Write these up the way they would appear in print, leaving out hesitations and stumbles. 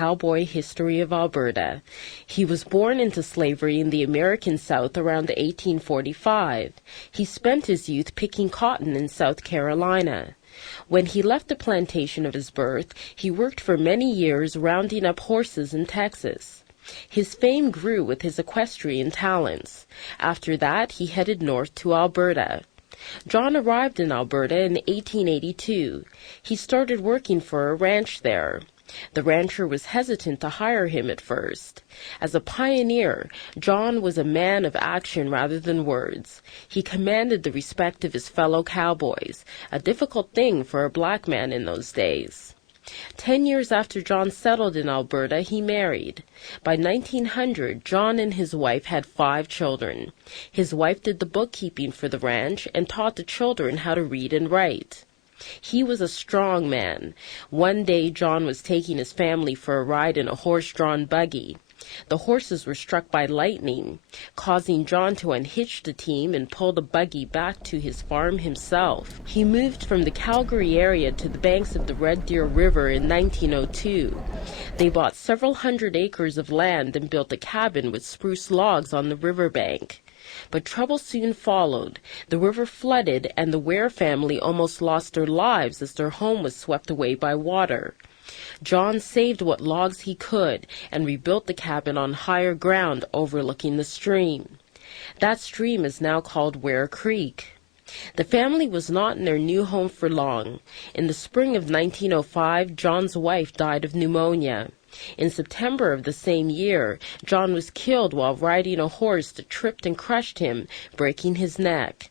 cowboy history of Alberta. He was born into slavery in the American South around 1845. He spent his youth picking cotton in South Carolina. When he left the plantation of his birth, he worked for many years rounding up horses in Texas. His fame grew with his equestrian talents. After that, he headed north to Alberta. John arrived in Alberta in 1882. He started working for a ranch there. The rancher was hesitant to hire him at first. As a pioneer, John was a man of action rather than words. He commanded the respect of his fellow cowboys, a difficult thing for a black man in those days. 10 years after John settled in Alberta, he married. By 1900, John and his wife had 5 children. His wife did the bookkeeping for the ranch and taught the children how to read and write. He was a strong man. One day, John was taking his family for a ride in a horse-drawn buggy. The horses were struck by lightning, causing John to unhitch the team and pull the buggy back to his farm himself. He moved from the Calgary area to the banks of the Red Deer River in 1902. They bought several hundred acres of land and built a cabin with spruce logs on the riverbank. But trouble soon followed. The river flooded, and the Ware family almost lost their lives as their home was swept away by water. John saved what logs he could and rebuilt the cabin on higher ground overlooking the stream. That stream is now called Ware Creek. The family was not in their new home for long. In the spring of 1905, John's wife died of pneumonia. In September of the same year, John was killed while riding a horse that tripped and crushed him, breaking his neck.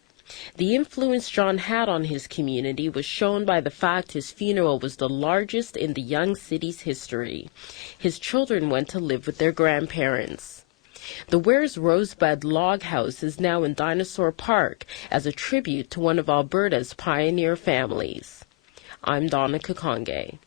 The influence John had on his community was shown by the fact his funeral was the largest in the young city's history. His children went to live with their grandparents. The Ware's Rosebud Log House is now in Dinosaur Park as a tribute to one of Alberta's pioneer families. I'm Donna Kakonge.